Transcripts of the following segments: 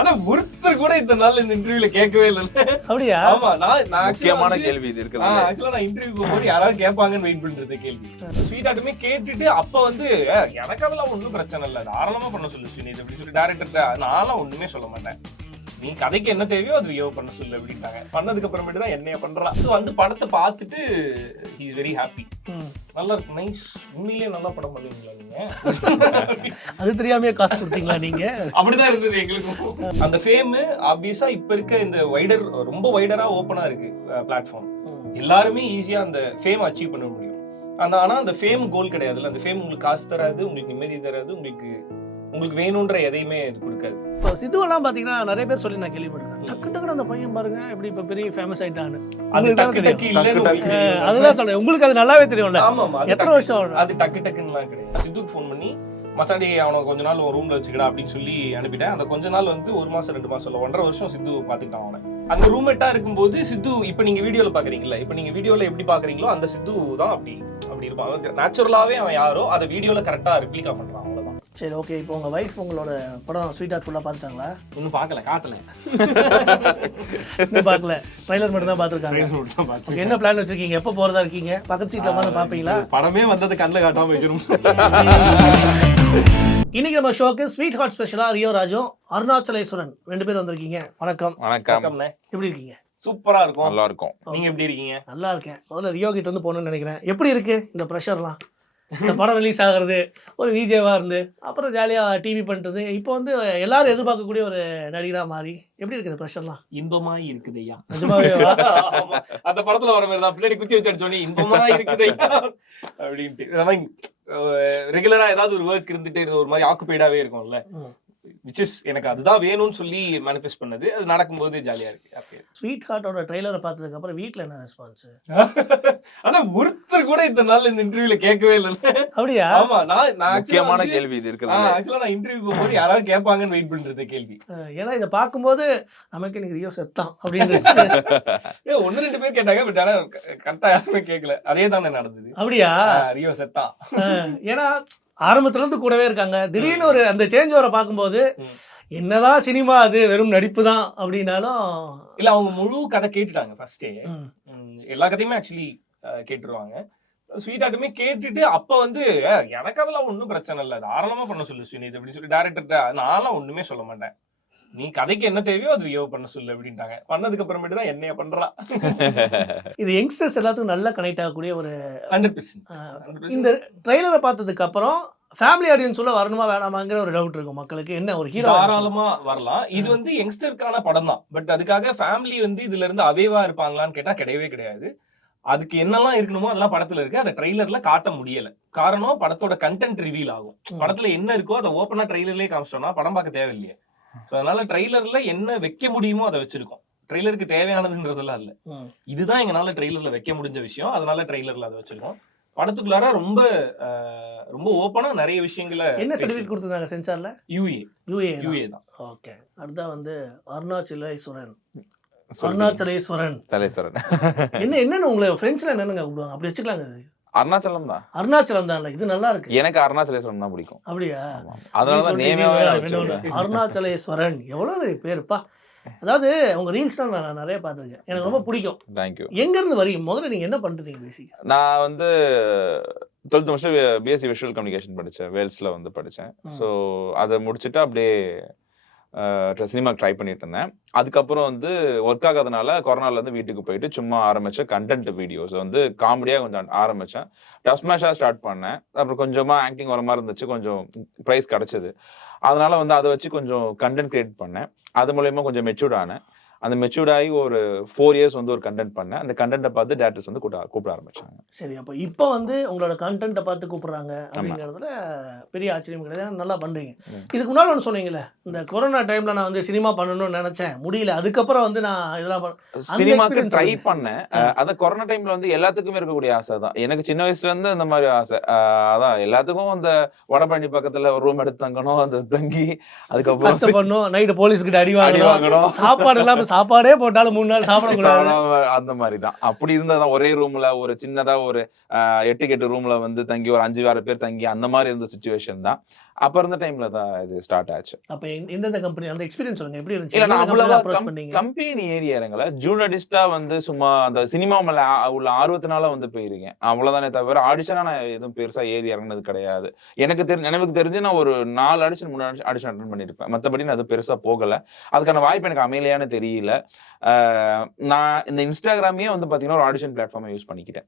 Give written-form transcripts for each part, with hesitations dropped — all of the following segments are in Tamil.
ஆனா ஒருத்தர் கூட இந்த நாள் இந்த இன்டர்வியூல கேட்கவே இல்ல. அப்படியா? ஆமா, நான் முக்கியமான கேள்வி இது இருக்கு. ஆக்சுவலா நான் இன்டர்வியூ போகும்போது யாராவது கேட்பாங்கன்னு வெயிட் பண்றது கேள்வி. ஸ்வீட் ஆட்டுமே கேட்டுட்டு அப்ப வந்து எனக்கு அதெல்லாம் ஒண்ணும் பிரச்சனை இல்ல, தாராளமா பண்ண சொல்லு ஸ்ரீனித் அப்படி சொல்லி டைரக்டர்ட்ட நான்லாம் ஒண்ணுமே சொல்ல மாட்டேன். நீ கதைக்கு என்ன தேவையோ அது வியோ பண்ண சொல்லு அப்படின்ட்டாங்க. பண்ணதுக்கு அப்புறமேட்டு தான் என்னைய பண்றான். வந்து படத்தை பார்த்துட்டு ஹி இஸ் வெரி ஹாப்பி. நல்லா இருக்கு, நைஸ், உண்மையிலேயே நல்லா படம் பண்ணுவீங்களா நீங்க? அது தெரியாமையே காசு கொடுத்தீங்களா நீங்க? அப்படிதான் இருந்தது எங்களுக்கும். அந்த ஃபேம் ஆப்வியஸா இப்ப இருக்க இந்த வைடர் ரொம்ப வைடரா ஓப்பனா இருக்கு பிளாட்ஃபார்ம். எல்லாருமே ஈஸியா அந்த ஃபேம் அச்சீவ் பண்ண முடியும். ஆனா அந்த ஃபேம் கோல் கிடையாதுல்ல. அந்த ஃபேம் உங்களுக்கு காசு தராது, உங்களுக்கு நிம்மதி தராது, உங்களுக்கு வேணும்ன்ற எதையுமே இது கொடுக்காது. இப்போ சித்துவெல்லாம் பாத்தீங்கன்னா நிறைய பேர் சொல்லி நான் கேள்விப்பட்டிருக்கேன். டக்கு டக்குன்னு அந்த பையன் பாருங்க எப்படி இப்ப பெரிய ஃபேமஸ் ஆயிட்டான்னு. அது டக்கு டக்கு இல்லன்னு அதுதான் சொல்றேன், உங்களுக்கு அது நல்லாவே தெரியும்ல. ஆமாமா, எத்தனை வருஷம் அது டக்கு டக்குன்னுலாம் கிடையாது. சித்துக்கு ஃபோன் பண்ணி மச்சாண்டி அவனை கொஞ்ச நாள் ஒரு ரூம்ல வச்சுக்கடா அப்படின்னு சொல்லி அனுப்பிட்டேன். அந்த கொஞ்ச நாள் வந்து 1 மாசம் 2 மாசம் இல்ல 1.5 வருஷம் சித்து பாத்துக்கிட்டான் அவனை. அந்த ரூம்மேட்டா இருக்கும்போது சித்து இப்ப நீங்க வீடியோல பாக்குறீங்கல்ல, இப்ப நீங்க வீடியோல எப்படி பாக்குறீங்களோ அந்த சித்து தான் அப்படி இருப்பான். நேச்சுரலாவே அவன் யாரோ அதை வீடியோல கரெக்டா ரிப்ளிகா பண்றான். சரி, ஓகே. இப்போ உங்க வைஃப் உங்களோட படம் ஸ்வீட் ஹார்ட் ஃபுல்லா பார்த்துட்டாங்களா? இன்னும் பார்க்கல, காட்டல, இன்னும் பார்க்கல. ட்ரைலர் மட்டும் தான் பார்த்துருக்காங்க. என்ன பிளான் வச்சிருக்கீங்க? எப்போ போறதா இருக்கீங்க? பக்கத்து சீட்ல உட்காந்து பாப்பீங்களா? படமே வந்தது கண்ணில் காட்டாம வைக்கணும். இன்னைக்கு நம்ம ஷோக்கு ஸ்வீட் ஹார்ட் ஸ்பெஷலா ரியோ ராஜும் அருணாச்சலேஸ்வரன் 2 பேர் வந்திருக்கீங்க. வணக்கம். வணக்கம். எப்படி இருக்கீங்க? சூப்பரா இருக்கும். நல்லா இருக்கும். நீங்க எப்படி இருக்கீங்க? நல்லா இருக்கேன். முதல்ல ரியோ கிட்ட வந்து போகணும்னு நினைக்கிறேன். எப்படி இருக்கு இந்த ப்ரெஷர்லாம்? இந்த படம் ரிலீஸ் ஆகுறது, ஒரு விஜேவா இருந்து அப்புறம் ஜாலியாக டிவி பண்ணிட்டு இப்போ வந்து எல்லாரும் எதிர்பார்க்கக்கூடிய ஒரு நடிகராக மாறி எப்படி இருக்குது ப்ரெஷர்லாம்? இன்பமாய் இருக்குது ஐயா. நிஜமாவே அந்த படத்துல வர மாதிரி தான், பின்னாடி குச்சி வச்சு அடிச்சோன்னே இன்பமாய் இருக்குது ஐயா அப்படின்ட்டு. ரெகுலரா ஏதாவது ஒரு ஒர்க் இருந்துட்டு ஒரு மாதிரி ஆக்குபைடாவே இருக்கும்ல, which is எனக்கு அதுதான் வேணும்னு சொல்லி மேனிஃபெஸ்ட் பண்ணது. அது நடக்கும்போது ஜாலியா இருக்கு. ஸ்வீட் ஹார்ட்டோட ட்ரெய்லரை பார்த்ததுக்கு அப்புறம் வீட்ல என்ன ரெஸ்பான்ஸ்? ஆனா ஒருத்தர் கூட இந்த நாள் இந்த இன்டர்வியூல கேட்கவே இல்ல. அப்படியா? ஆமா, நான் முக்கியமான கேள்வி இது இருக்கு. ஆக்சுவலா நான் இன்டர்வியூ போகும்போது யாராவது கேட்பாங்கன்னு வெயிட் பண்றது கேள்வி. ஏன்னா இதை பார்க்கும்போது நமக்கு எனக்கு ரியோ செத்தான் அப்படின்னு 1-2 பேர் கேட்டாங்க. பட் ஆனா கரெக்டா யாருமே கேட்கல. அதே தானே நடந்தது. அப்படியா? ரியோ செத்தான். ஏன்னா ஆரம்பத்துல இருந்து கூடவே இருக்காங்க. திடீர்னு ஒரு அந்த சேஞ்ச் ஓவரை பார்க்கும்போது என்னதான் சினிமா அது வெறும் நடிப்பு தான் அப்படின்னாலும் இல்ல, அவங்க முழு கதை கேட்டுட்டாங்க ஃபர்ஸ்டே. எல்லா கதையுமே ஆக்சுவலி கேட்டுருவாங்க. ஸ்வீட் ஆட்டுமே கேட்டுட்டு அப்ப வந்து எனக்கு அதெல்லாம் ஒன்றும் பிரச்சனை இல்லை, தாராளமா பண்ண சொல்லு ஸ்ரீனித் அப்படின்னு சொல்லி டைரக்டர்ட்ட நான்லாம் ஒண்ணுமே சொல்ல மாட்டேன். நீ கதைக்கு என்ன தேவையோ அது வியோ பண்ண சொல்லு அப்படின்ட்டாங்க. பண்ணதுக்கு அப்புறமேட்டு தான் என்னைய பண்றான். இது யங்ஸ்டர்ஸ் எல்லாத்துக்கும் நல்லா கனெக்ட் ஆகக்கூடிய ஒரு 100%. இந்த ட்ரெய்லரை பார்த்ததுக்கு அப்புறம் ஃபேமிலி ஆடியன்ஸ் உள்ள வரணுமா வேணாமாங்கிற ஒரு டவுட் இருக்கும் மக்களுக்கு. என்ன ஒரு ஹீரோ தாராளமா வரலாம். இது வந்து யங்ஸ்டருக்கான படம் தான். பட் அதுக்காக ஃபேமிலி வந்து இதுல இருந்து அவேவா இருப்பாங்களான்னு கேட்டா கிடையவே கிடையாது. அதுக்கு என்னெல்லாம் இருக்கணுமோ அதெல்லாம் படத்துல இருக்கு. அதை ட்ரெய்லர்ல காட்ட முடியல. காரணம், படத்தோட கண்டென்ட் ரிவீல் ஆகும். படத்துல என்ன இருக்கோ அதை ஓப்பனா ட்ரெய்லர்லயே காமிச்சிட்டோம்னா படம் பார்க்க தேவையில்லையே. அதனால ட்ரெய்லர்ல என்ன வைக்க முடியுமோ அதை வச்சிருக்கோம். ட்ரெய்லருக்கு தேவையானதுன்றதெல்லாம் இல்ல, இதுதான் எங்கனால ட்ரெய்லர்ல வைக்க முடிஞ்ச விஷயம், அதனால ட்ரெய்லர்ல அதை வச்சிருக்கோம். படத்துக்குள்ளார ரொம்ப ரொம்ப ஓப்பனா நிறைய விஷயங்களை. என்ன சர்டிஃபிகேட் கொடுத்திருந்தாங்க சென்சார்ல? யூஏ தான். ஓகே. அடுத்தா வந்து அருணாச்சலேஸ்வரன். என்னன்னு உங்களை ஃப்ரெண்ட்ஸ்ல என்னன்னு கூப்பிடுவாங்க? அப்படி வச்சுக்கலாங்க. அருணாச்சலம் தான். அருணாச்சலம் தான். இது நல்லா இருக்கு. எனக்கு அருணாச்சலேஸ்வரன் தான் பிடிக்கும். அப்படியா? அதனால நேமே அருணாச்சலேஸ்வரன். எவ்வளவு பேருப்பா. அதாவது உங்க ரீல்ஸ் தான் நான் நிறைய பார்த்துருக்கேன். எனக்கு ரொம்ப பிடிக்கும். தேங்க்யூ. எங்க இருந்து வரீங்க? முதல்ல நீங்க என்ன பண்றீங்க பேசிக்கா? நான் வந்து 12th முடிச்சுட்டு பிஎஸ்சி விஷுவல் கம்யூனிகேஷன் படித்தேன். வேல்ஸில் வந்து படித்தேன். ஸோ அதை முடிச்சுட்டு அப்படியே சினிமா ட்ரை பண்ணிட்டு இருந்தேன். அதுக்கப்புறம் வந்து ஒர்க் ஆகாதனால கொரோனாலேருந்து வீட்டுக்கு போயிட்டு சும்மா ஆரம்பித்தேன் கண்டென்ட் வீடியோஸ் வந்து காமெடியாக கொஞ்சம் ஆரம்பித்தேன். டஸ்மேஷாக ஸ்டார்ட் பண்ணேன். அப்புறம் கொஞ்சமாக ஆக்டிங் வர மாதிரி இருந்துச்சு, கொஞ்சம் ப்ரைஸ் கிடச்சிது. அதனால வந்து அதை வச்சு கொஞ்சம் கண்டென்ட் கிரியேட் பண்ணேன். அது மூலயமா கொஞ்சம் மெச்சூர்ட் ஆனேன். அந்த மெச்சூர்ட் ஆகி ஒரு 4 years வந்து ஒரு கண்டென்ட் பண்ணேன். அந்த கண்டென்ட்டை பார்த்து டேரக்டர்ஸ் வந்து கூப்பிட ஆரம்பிச்சாங்க. சரி, அப்போ இப்போ வந்து உங்களோட கண்டென்ட்டை பார்த்து கூப்பிடுறாங்க அப்படிங்கிறதுல பெரிய ஆச்சரியம் கிடையாது. நல்லா பண்றீங்க. இதுக்கு முன்னாடி ஒன்று சொன்னீங்கல்ல, இந்த கொரோனா டைம்ல நான் வந்து சினிமா பண்ணணும்னு நினைச்சேன், முடியல, அதுக்கப்புறம் வந்து நான் இதெல்லாம் சினிமாக்கு ட்ரை பண்ணேன். அதான் கொரோனா டைம்ல வந்து எல்லாத்துக்குமே இருக்கக்கூடிய ஆசை தான். எனக்கு சின்ன வயசுல இருந்து இந்த மாதிரி ஆசை. அதான் எல்லாத்துக்கும் அந்த வடபழனி பக்கத்துல ஒரு ரூம் எடுத்து தங்கணும், அந்த தங்கி அதுக்கப்புறம் பண்ணும், நைட்டு போலீஸ்கிட்ட அடி வாங்கணும், சாப்பாடு இல்லாம சாப்பாடே போட்டாலும் 3 நாள் சாப்பிடக்கூடாது, அந்த மாதிரி தான். அப்படி இருந்ததான் ஒரே ரூம்ல ஒரு சின்னதா ஒரு 8 ரூம்ல வந்து தங்கி ஒரு 5-6 பேர் தங்கி அந்த மாதிரி இருந்த சிச்சுவேஷன் தான். அப்ப இருந்த டைம்ல தான் இது ஸ்டார்ட் ஆச்சு. அப்ப எந்தெந்த கம்பெனி அந்த எக்ஸ்பீரியன்ஸ் சொல்லுங்க, எப்படி இருந்துச்சு? இல்ல நான் அவ்வளவா அப்ரோச் பண்ணீங்க? கம்பெனி ஏறி இறங்கல. ஜூனியரிஸ்டா வந்து சும்மா அந்த சினிமா மேல உள்ள ஆர்வத்தினால வந்து போயிருக்கேன். அவ்வளவுதானே தவிர ஆடிஷனா நான் எதுவும் பெருசா ஏறி இறங்குனது கிடையாது. எனக்கு தெரிஞ்சு நான் ஒரு 4 ஆடிஷன் 3 ஆடிஷன் அட்டெண்ட் பண்ணிருப்பேன். மத்தபடி நான் அது பெருசா போகல. அதுக்கான வாய்ப்பு எனக்கு அமையலையான்னு தெரியல. நான் இந்த இன்ஸ்டாகிராமையே வந்து பாத்தீங்கன்னா ஒரு ஆடிஷன் பிளாட்ஃபார்மை யூஸ் பண்ணிக்கிட்டேன்.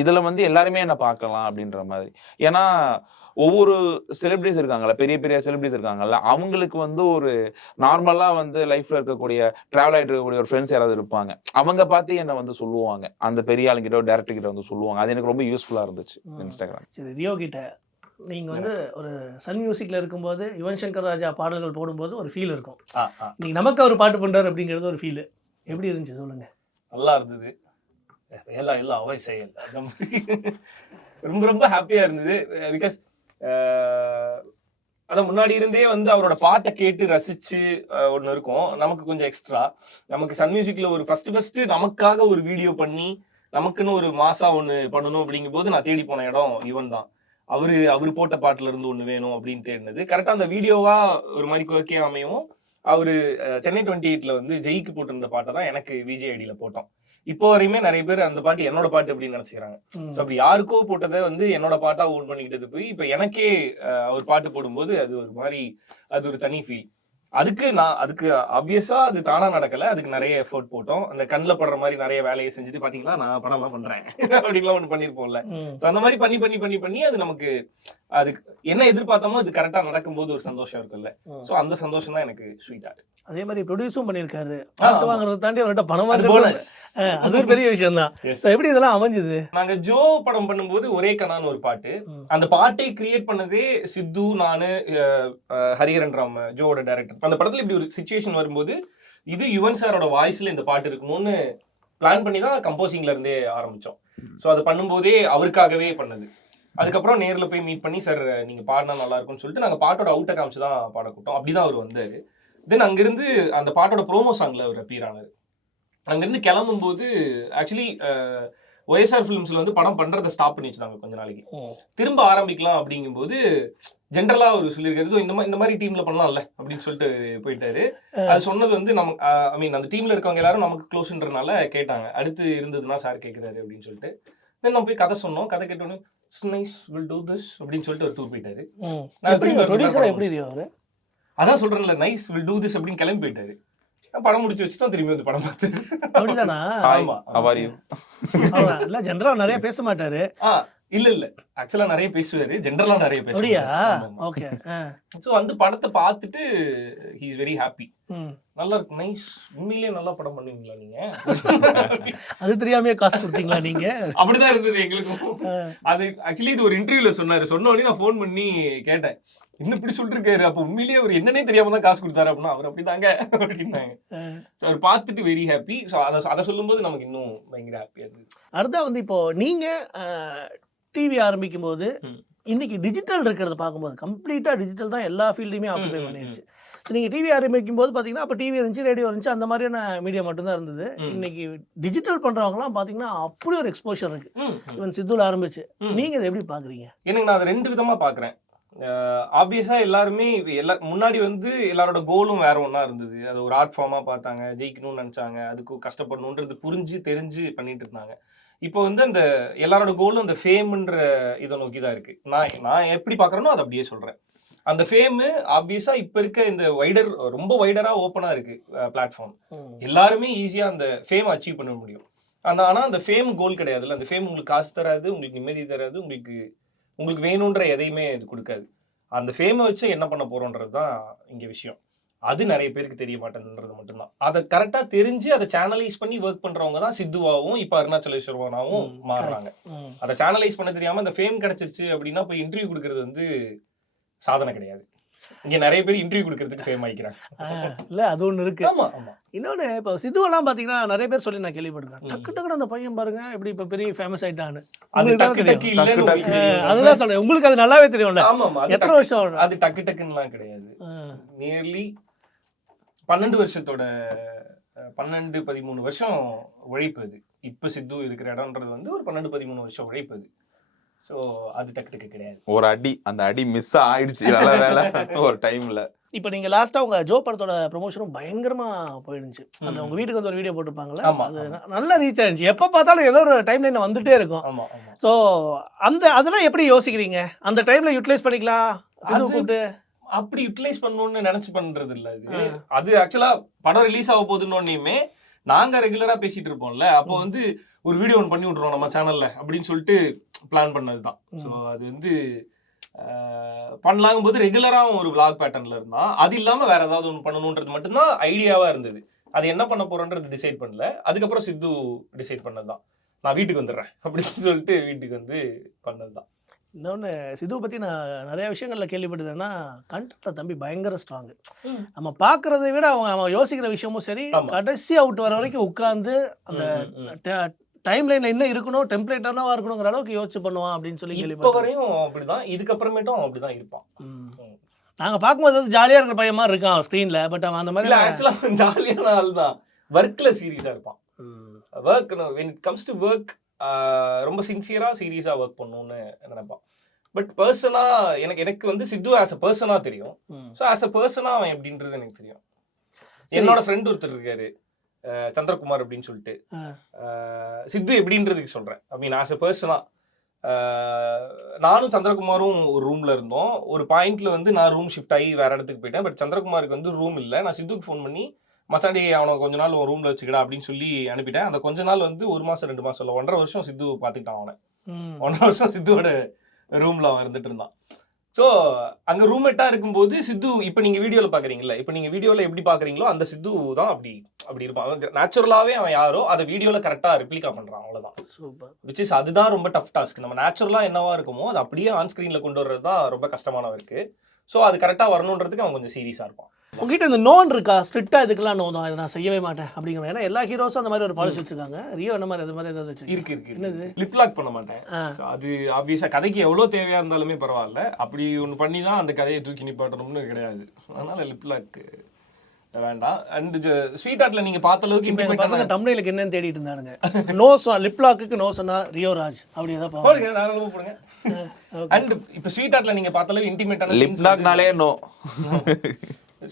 இதுல வந்து எல்லாருமே என்ன பார்க்கலாம் அப்படின்ற மாதிரி. ஏன்னா ஒவ்வொரு செலிபிரிட்டிஸ் இருக்காங்கல்ல, பெரிய பெரிய செலிபிரிட்டிஸ் இருக்காங்கல்ல, அவங்களுக்கு வந்து ஒரு நார்மலா வந்து லைஃப்ல இருக்கக்கூடிய டிராவல் ஆயிட்டு இருக்கக்கூடிய ஒரு ஃப்ரெண்ட்ஸ் யாராவது இருப்பாங்க. அவங்க பார்த்து என்ன வந்து சொல்லுவாங்க, அந்த பெரிய ஆளுங்கிட்ட டேரக்டர் கிட்ட வந்து சொல்லுவாங்க. அது எனக்கு ரொம்ப யூஸ்ஃபுல்லா இருந்துச்சு இன்ஸ்டாகிராம். சரி, ரியோ கிட்ட நீங்க வந்து ஒரு சன் மியூசிக்ல இருக்கும்போது யுவன் சங்கர் ராஜா பாடல்கள் போடும்போது ஒரு ஃபீல் இருக்கும். நீங்க நமக்கு அவர் பாட்டு பண்றாரு அப்படிங்கிறது ஒரு ஃபீல். எப்படி இருந்துச்சு சொல்லுங்க? நல்லா இருந்தது. எல்லாம் அவாய்ட் செய்யல, ரொம்ப ரொம்ப ஹாப்பியா இருந்தது. பிகாஸ் அதான் முன்னாடி இருந்தே வந்து அவரோட பாட்டை கேட்டு ரசிச்சு ஒன்று இருக்கும். நமக்கு கொஞ்சம் எக்ஸ்ட்ரா நமக்கு சன் மியூசிக்ல ஒரு ஃபர்ஸ்ட் நமக்காக ஒரு வீடியோ பண்ணி நமக்குன்னு ஒரு மாசா ஒன்று பண்ணணும் அப்படிங்கும் போது நான் தேடி போன இடம் யுவன் தான். அவரு போட்ட பாட்டுல இருந்து ஒன்று வேணும் அப்படின்னு தேடினது. கரெக்டா அந்த வீடியோவா ஒரு மாதிரி குவக்கே அமையும். அவரு சென்னை 28ல வந்து ஜெயிக்கு போட்டிருந்த பாட்டை தான் எனக்கு விஜேஐடியில போட்டோம். இப்போ வரையுமே நிறைய பேர் அந்த பாட்டு என்னோட பாட்டு அப்படின்னு நினைச்சுக்கிறாங்க. அப்படி யாருக்கோ போட்டதை வந்து என்னோட பாட்டா ஓன் பண்ணிக்கிட்டது போய் இப்ப எனக்கே ஒரு பாட்டு போடும்போது அது ஒரு மாதிரி, அது ஒரு தனி ஃபீல். அதுக்கு ஆப்வியஸா அது தானா நடக்கல. அதுக்கு நிறைய எஃபோர்ட் போட்டோம். அந்த கண்ணில் படுற மாதிரி நிறைய வேலையை செஞ்சுட்டு பாத்தீங்கன்னா நான் படம்லாம் பண்றேன் அப்படின்லாம் ஒன்று பண்ணிருப்போம்ல. அந்த மாதிரி பண்ணி அது நமக்கு அதுக்கு என்ன எதிர்பார்த்தோமோ அது கரெக்டா நடக்கும்போது ஒரு சந்தோஷம் இருக்குல்ல. சோ அந்த சந்தோஷம் தான் எனக்கு ஸ்வீட்டா. அதே மாதிரி ப்ரொடியூஸும் பண்ணியிருக்காரு. பாட்டு வாங்குறத தாண்டி அவர்கிட்ட பணம் வாங்குறது அது ஒரு பெரிய விஷயம் தான். எப்படி இதெல்லாம் அமைஞ்சது? நாங்க ஜோ படம் பண்ணும்போது ஒரே கனான்னு ஒரு பாட்டு, அந்த பாட்டை கிரியேட் பண்ணதே சித்து, நானு, ஹரிஹரன் ராம், ஜோவோட டைரக்டர். அந்த படத்துல இப்படி ஒரு சிச்சுவேஷன் வரும்போது இது யுவன் சாரோட வாய்ஸ்ல இந்த பாட்டு இருக்கணும்னு பிளான் பண்ணி தான் கம்போசிங்ல இருந்தே ஆரம்பிச்சோம். ஸோ அதை பண்ணும்போதே அவருக்காகவே பண்ணது. அதுக்கப்புறம் நேர்ல போய் மீட் பண்ணி சார் நீங்க பாடினா நல்லா இருக்கும்னு சொல்லிட்டு நாங்க பாட்டோட அவுட்டை காமிச்சு தான் பாட கூட்டோம். அப்படிதான் அவர் வந்தாரு. தென் அங்கிருந்து அந்த பாட்டோட ப்ரோமோ சாங்ல அவர் அப்பீர் ஆனாரு. அங்கிருந்து கிளம்பும் போது ஆக்சுவலி ஒய்எஸ்ஆர் ஃபிலிம்ஸ்ல வந்து படம் பண்றதை ஸ்டாப் பண்ணி வச்சுட்டாங்க கொஞ்ச நாளைக்கு. திரும்ப ஆரம்பிக்கலாம் அப்படிங்கும்போது ஜென்ரலா அவர் சொல்லியிருக்கிறது இந்த மாதிரி டீம்ல பண்ணலாம்ல அப்படின்னு சொல்லிட்டு போயிட்டாரு. அது சொன்னது வந்து நமக்கு ஐ மீன் அந்த டீம்ல இருக்கவங்க எல்லாரும் நமக்கு க்ளோஸ்ன்றனால கேட்டாங்க, அடுத்து இருந்ததுன்னா சார் கேட்கிறாரு அப்படின்னு சொல்லிட்டு. தென் நம்ம போய் கதை சொன்னோம். கதை கேட்டோன்னு நைஸ் வில் டூ திஸ் அப்படின்னு சொல்லிட்டு ஒரு டூர் போயிட்டாரு. அதான் சொல்றேன்ல, நைஸ் வில் டூ திஸ் அப்படின்னு கிளம்பி போயிட்டாரு. படம் முடிச்சு வச்சு தான் திரும்பி வந்து படம் பார்த்து. அப்படிதானா? இல்ல ஜெனரலா நிறைய பேச மாட்டாரு. இல்ல ஆக்சுவலா நிறைய பேசுவாரு, ஜெனரலா நிறைய பேசுவாரு. ஓகே. சோ அந்த படத்தை பார்த்துட்டு ஹி இஸ் வெரி ஹாப்பி. நல்லா இருக்கு, நைஸ், உண்மையிலேயே நல்லா படம் பண்ணுவீங்களா நீங்க? அது தெரியாமயே காசு கொடுத்தீங்களா நீங்க? அப்படிதான் இருந்தது எங்களுக்கும். அது ஆக்சுவலி இது ஒரு இன்டர்வியூல சொன்னாரு. சொன்ன உடனே நான் ஃபோன் பண்ணி கேட்டேன், இன்னும் இப்படி சொல்லிருக்காரு, அப்ப உண்மையிலேயே அவர் என்னன்னே தெரியாம தான் காசு கொடுத்தாரு அப்படின்னா அவர் அப்படிதாங்க அப்படின்னாங்க. அவர் பார்த்துட்டு வெரி ஹாப்பி. ஸோ அதை சொல்லும்போது நமக்கு இன்னும் பயங்கர ஹாப்பியா இருந்துச்சு. அடுத்தா வந்து இப்போ நீங்க டிவி ஆரம்பிக்கும் போது இன்னைக்கு டிஜிட்டல் இருக்கிறத பார்க்கும்போது கம்ப்ளீட்டா டிஜிட்டல் தான் எல்லா ஃபீல்டையுமே ஆக்குபை பண்ணிருச்சு. நீங்க டிவி ஆரம்பிக்கும் போது பாத்தீங்கன்னா அப்ப டிவி இருந்துச்சு, ரேடியோ இருந்துச்சு, அந்த மாதிரியான மீடியா மட்டும்தான் இருந்தது. இன்னைக்கு டிஜிட்டல் பண்றவங்கலாம் பாத்தீங்கன்னா அப்படி ஒரு எக்ஸ்போஷர் இருக்கு. ஈவன் சித்துல ஆரம்பிச்சு நீங்க இதை எப்படி பாக்குறீங்க? எனக்கு நான் அதை 2 விதமா பாக்குறேன். ஆப்வியஸா எல்லாருமே முன்னாடி வந்து எல்லாரோட கோலும் வேற ஒன்னா இருந்தது. அது ஒரு ஆர்ட் ஃபார்மா பார்த்தாங்க, ஜெயிக்கணும்னு நினைச்சாங்க, அதுக்கு கஷ்டப்படணுன்றது புரிஞ்சு தெரிஞ்சு பண்ணிட்டு இருந்தாங்க. இப்போ வந்து அந்த எல்லாரோட கோலும் அந்த ஃபேம்ன்ற இதை நோக்கி தான் இருக்கு. நான் எப்படி பாக்குறேனோ அதை அப்படியே சொல்றேன். அந்த ஃபேம் ஆப்வியஸா இப்ப இருக்க இந்த ரொம்ப வைடரா ஓப்பனா இருக்கு பிளாட்ஃபார்ம். எல்லாருமே ஈஸியா அந்த ஃபேம் அச்சீவ் பண்ண முடியும். ஆனா அந்த ஃபேம் கோல் கிடையாதுல்ல. அந்த ஃபேம் உங்களுக்கு காசு தராது, உங்களுக்கு நிம்மதி தராது, உங்களுக்கு வேணுன்ற எதையுமே இது கொடுக்காது. அந்த ஃபேமை வச்சு என்ன பண்ண போறோன்றது தான் இங்க விஷயம். அது நிறைய பேருக்கு தெரிய மாட்டேன்றது மட்டும்தான். அதை கரெக்டா தெரிஞ்சு அதை சேனலைஸ் பண்ணி ஒர்க் பண்றவங்க தான் சித்துவாவும் இப்ப அருணாச்சலேஸ்வரனாவும் மாறுறாங்க. அதை சேனலைஸ் பண்ண தெரியாம அந்த ஃபேம் கிடைச்சிருச்சு அப்படின்னா போய் இன்டர்வியூ கொடுக்கறது வந்து சாதனை கிடையாது. இங்க நிறைய பேர் இன்டர்வியூ கொடுக்கறதுக்கு ஃபேம் ஆயிக்கிறாங்க. இல்ல அது ஒண்ணு இருக்கு. இன்னொன்னு இப்போ சித்துவெல்லாம் பாத்தீங்கன்னா நிறைய பேர் சொல்லி நான் கேள்விப்பட்டிருக்கேன், டக்கு டக்குன்னு அந்த பையன் பாருங்க இப்படி இப்ப பெரிய ஃபேமஸ் ஆயிட்டான்னு. அதுதான் சொல்றேன், உங்களுக்கு அது நல்லாவே தெரியும்ல. எத்தனை வருஷம் அது டக்கு டக்குன்னுலாம் கிடையாது. நியர்லி 12 வருஷத்தோட 12-13 வருஷம் உழைப்பு அது. இப்ப சித்து இருக்கிற இடம்ன்றது வந்து ஒரு 12-13 வருஷம் உழைப்பு அது. ஸோ அது டக்கு கிடையாது. ஒரு அடி, அந்த அடி மிஸ் ஆயிடுச்சு நல்ல வேலை ஒரு டைம்ல. இப்போ நீங்கள் லாஸ்ட்டாக உங்கள் ஜோ படத்தோட ப்ரொமோஷனும் பயங்கரமாக போயிடுச்சு. அந்த உங்கள் வீட்டுக்கு வந்து ஒரு வீடியோ போட்டிருப்பாங்களே, ஆமா, அது ஆமா. நல்லா ரீச் ஆயிருந்துச்சு. எப்போ பார்த்தாலும் ஏதோ ஒரு டைம் லைன் வந்துட்டே இருக்கும். ஆமா ஆமா. ஸோ அதெல்லாம் எப்படி யோசிக்கிறீங்க? அந்த டைமில் யூட்டிலைஸ் பண்ணிக்கலாம் சிந்து அது கூப்பிட்டு? அப்படி யூட்டிலைஸ் பண்ணணும்னு நினைச்சு பண்றது இல்ல இது. அது ஆக்சுவலா படம் ரிலீஸ் ஆக போகுதுன்னொன்னையுமே நாங்க ரெகுலரா பேசிட்டு இருப்போம்ல, அப்போ வந்து ஒரு வீடியோ ஒன்று பண்ணி விட்டுருவோம் நம்ம சேனல்ல அப்படின்னு சொல்லிட்டு பிளான் பண்ணதுதான். ஸோ அது வந்து பண்ணலாங்கும் போது ரெகுலரா ஒரு vlog பேட்டர்ன்ல இருந்தா, அது இல்லாம வேற ஏதாவது ஒன்று பண்ணணும்ன்றது மட்டும்தான் ஐடியாவா இருந்தது. அது என்ன பண்ண போறோன்றது டிசைட் பண்ணல. அதுக்கப்புறம் சித்து டிசைட் பண்ணதுதான், நான் வீட்டுக்கு வந்துடுறேன் அப்படின்னு சொல்லிட்டு வீட்டுக்கு வந்து பண்ணதுதான். இன்னொன்று சிதுவை பற்றி நான் நிறைய விஷயங்களில் கேள்விப்பட்டதுன்னா, கண்டென்ட்டில் தம்பி பயங்கர ஸ்ட்ராங்கு. நம்ம பார்க்குறதை விட அவன் யோசிக்கிற விஷயமும் சரி, ஆமா. கடைசி அவுட் வர வரைக்கும் உட்காந்து அந்த டைம் லைனில் என்ன இருக்கணும், டெம்ப்ளேட் என்னவா இருக்கணுங்கிற அளவுக்கு யோசிச்சு பண்ணுவான் அப்படின்னு சொல்லி இப்ப கேள்விப்பட்டேன். வரையும் அப்படிதான், இதுக்கப்புறமேட்டும் அவன் அப்படிதான் இருப்பான். நாங்கள் பார்க்கும்போது வந்து ஜாலியாக இருக்கிற பையன் மாதிரி இருக்கான் ஸ்க்ரீனில். பட் அவன் அந்த மாதிரி இல்ல ஆக்சுவலா ஜாலியான ஆள் தான், ஒர்க்ல சீரியஸா இருப்பான். Work when it comes to work ரொம்ப சின்சியரா சீரியஸா ஒர்க் பண்ணணும்னு நினைப்பான். பட் பர்சனா எனக்கு வந்து சித்து ஆஸ் அ பர்சனா தெரியும். ஸோ ஆஸ் அ பர்சனா அவன் எப்படின்றது எனக்கு தெரியும். என்னோட ஃப்ரெண்ட் ஒருத்தர் இருக்காரு, சந்திரகுமார் அப்படின்னு சொல்லிட்டு. சித்து எப்படின்றதுக்கு சொல்றேன், ஐ மீன் ஆஸ் அ பர்சனா நானும் சந்திரகுமாரும் ஒரு ரூம்ல இருந்தோம். ஒரு பாயிண்ட்ல வந்து நான் ரூம் ஷிஃப்ட் ஆகி வேற இடத்துக்கு போயிட்டேன். பட் சந்திரகுமாருக்கு வந்து ரூம் இல்லை. நான் சித்துக்கு ஃபோன் பண்ணி, மச்சாண்டி அவனை கொஞ்ச நாள் ஒரு ரூம்ல வச்சுக்கடா அப்படின்னு சொல்லி அனுப்பிட்டேன். அந்த கொஞ்ச நாள் வந்து 1 மாசம் 2 மாசம் இல்லை, 1.5 வருஷம் சித்து பார்த்துக்கிட்டான் அவனை. 1.5 வருஷம் சித்துவோட ரூம்ல அவன் இருந்துட்டு இருந்தான். ஸோ அங்க ரூம்மேட்டா இருக்கும்போது சித்து இப்போ நீங்க வீடியோல பாக்குறீங்கல்ல, இப்போ நீங்க வீடியோல எப்படி பாக்குறீங்களோ அந்த சித்து தான் அப்படி இருப்பான். நேச்சுரலாவே அவன் யாரோ அதை வீடியோல கரெக்டா ரெப்ளிகா பண்றான், அவ்வளவுதான். சூப்பர். விச் இஸ் அதுதான் ரொம்ப டஃப் டாஸ்க். நம்ம நேச்சுரலா என்னவா இருக்குமோ அது அப்படியே ஆன் ஸ்கிரீன்ல கொண்டு வர்றது தான் ரொம்ப கஷ்டமான இருக்கு. ஸோ அது கரெக்டா வரணுன்றதுக்கு அவன் கொஞ்சம் சீரியஸா இருப்பான். உங்ககிட்ட இந்த நோன் இருக்கா? ஸ்ட்ரிக்டாக இதுக்கெல்லாம் நோ தான், இதை நான் செய்யவே மாட்டேன் அப்படிங்கிற. ஏன்னா எல்லா ஹீரோஸும் அந்த மாதிரி ஒரு பாலிசி வச்சிருக்காங்க. ரியோ என்ன மாதிரி அது மாதிரி ஏதாவது வச்சிருக்கு? இருக்கு என்னது? லிப் லாக் பண்ண மாட்டேன். So அது ஆப்வியஸா கதைக்கு எவ்வளவு தேவையா இருந்தாலுமே பரவாயில்ல, அப்படி ஒன்று பண்ணி தான் அந்த கதையை தூக்கி நிப்பாட்டணும்னு கிடையாது. அதனால லிப் லாக் வேண்டாம். அண்ட் ஸ்வீட் ஆர்ட்ல நீங்க பார்த்த அளவுக்கு இப்போ இம்ப்ளிமெண்ட் பசங்க தமிழுக்கு என்னன்னு தேடிட்டு இருந்தானுங்க. நோ லிப் லாக்குக்கு நோ சொன்னா ரியோ ராஜ் அப்படி ஏதாவது போடுங்க, தாராளமா போடுங்க. அண்ட் இப்போ ஸ்வீட் ஆர்ட்ல நீங்க பார்த்த அளவு இன்டிமேட்டான லிப் லாக்னாலே நோ.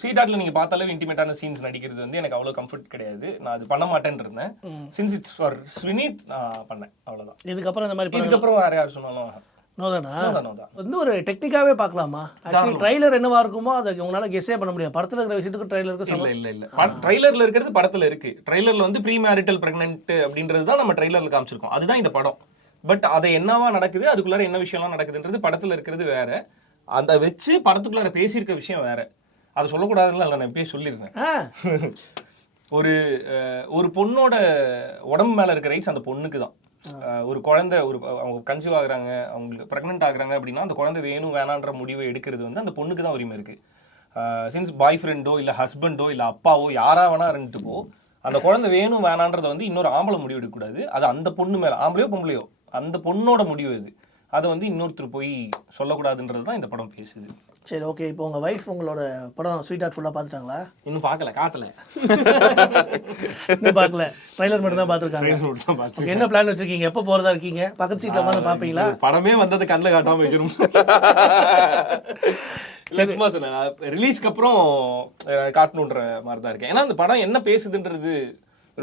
ஸ்வீட் ஆர்ட்ல நீங்க பார்த்த அளவு இன்டிமேட்டான சீன்ஸ் நடிக்கிறது வந்து எனக்கு அவ்வளவு கம்ஃபர்ட் கிடையாது. நான் அது பண்ண மாட்டேன்னு இருந்தேன். சின்ஸ் இட்ஸ் ஃபார் ஸ்வினித் நான் பண்ணேன், அவ்வளவுதான். இதுக்கப்புறம் இந்த மாதிரி இதுக்கப்புறம் வேற யார் சொன்னாலும் நோதானா? நோதான். வந்து ஒரு டெக்னிக்காவே பார்க்கலாமா? ஆக்சுவலி ட்ரைலர் என்னவா இருக்குமோ அதை உங்களால கெஸ்ஸே பண்ண முடியாது. படத்துல இருக்கிற விஷயத்துக்கு ட்ரைலருக்கு இல்ல இல்ல இல்ல ட்ரைலர்ல இருக்கிறது படத்துல இருக்கு. ட்ரைலர்ல வந்து ப்ரீ மேரிட்டல் பிரெக்னன்ட் அப்படின்றது தான் நம்ம ட்ரைலர்ல காமிச்சிருக்கோம். அதுதான் இந்த படம். பட் அதை என்னவா நடக்குது, அதுக்குள்ளார என்ன விஷயம்லாம் நடக்குதுன்றது படத்துல இருக்கிறது வேற. அதை வச்சு படத்துக்குள்ளார பேசியிருக்க விஷயம் வேற. அதை சொல்லக்கூடாதுல்ல, நான் எப்பயே சொல்லியிருந்தேன். ஒரு பொண்ணோட உடம்பு மேல இருக்க ரைட்ஸ் அந்த பொண்ணுக்கு தான். ஒரு குழந்தை அவங்க கன்சீவ் ஆகுறாங்க, அவங்களுக்கு பிரெக்னென்ட் ஆகுறாங்க அப்படின்னா அந்த குழந்தை வேணும் வேணான்ற முடிவை எடுக்கிறது வந்து அந்த பொண்ணுக்கு தான் உரிமை இருக்கு. சின்ஸ் பாய் ஃப்ரெண்டோ இல்லை ஹஸ்பண்டோ இல்லை அப்பாவோ யாரா வேணா இருந்துட்டு போ, அந்த குழந்தை வேணும் வேணான்றதை வந்து இன்னொரு ஆம்பளை முடிவு எடுக்கக்கூடாது. அது அந்த பொண்ணு மேலே, ஆம்பளையோ பொம்பளையோ, அந்த பொண்ணோட முடிவு இது. அதை வந்து இன்னொருத்தர் போய் சொல்லக்கூடாதுன்றது தான் இந்த படம் பேசுது. சரி, ஓகே. இப்போ உங்கள் வைஃப் உங்களோட படம் ஸ்வீட் ஆர்ட் ஃபுல்லாக பார்த்துட்டாங்களா? இன்னும் பார்க்கல, காட்டல, இன்னும் பார்க்கல. ட்ரைலர் மட்டும் தான் பார்த்துருக்காங்க. என்ன பிளான் வச்சிருக்கீங்க? எப்போ போகிறதா இருக்கீங்க? பக்கத்து சீட்டில் உட்காந்து பார்ப்பீங்களா? படமே வந்தது கண்ணில் காட்டாமல் வைக்கணும். ரிலீஸ்க்கு அப்புறம் காட்டணுன்ற மாதிரி தான் இருக்கேன். ஏன்னா அந்த படம் என்ன பேசுதுன்றது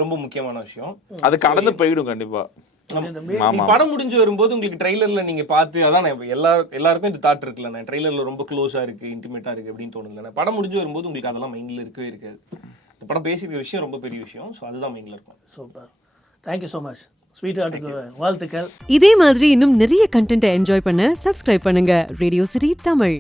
ரொம்ப முக்கியமான விஷயம். அது கடந்து போயிடும் கண்டிப்பா. படம் முடிஞ்சு வரும்போது உங்களுக்கு ட்ரைலர்ல நீங்க பார்த்து, அதான் எல்லாருக்கும் இந்த தாட் இருக்குல்ல, ட்ரைலர்ல ரொம்ப க்ளோஸா இருக்கு, இன்டிமேட்டா இருக்கு அப்படின்னு தோணுதுல. படம் முடிஞ்சு வரும்போது உங்களுக்கு அதெல்லாம் மைண்ட்ல இருக்கவே இருக்காது. இந்த படம் பேசிக்கிற விஷயம் ரொம்ப பெரிய விஷயம். ஸோ அதுதான் மைண்ட்ல இருக்கும். Super, thank you so much. Sweet ஆர்ட்டுக்கு வாழ்த்துக்கள். இதே மாதிரி இன்னும் நிறைய கண்டென்ட்டை என்ஜாய் பண்ண சப்ஸ்கிரைப் பண்ணுங்க ரேடியோ சிட்டி தமிழ்.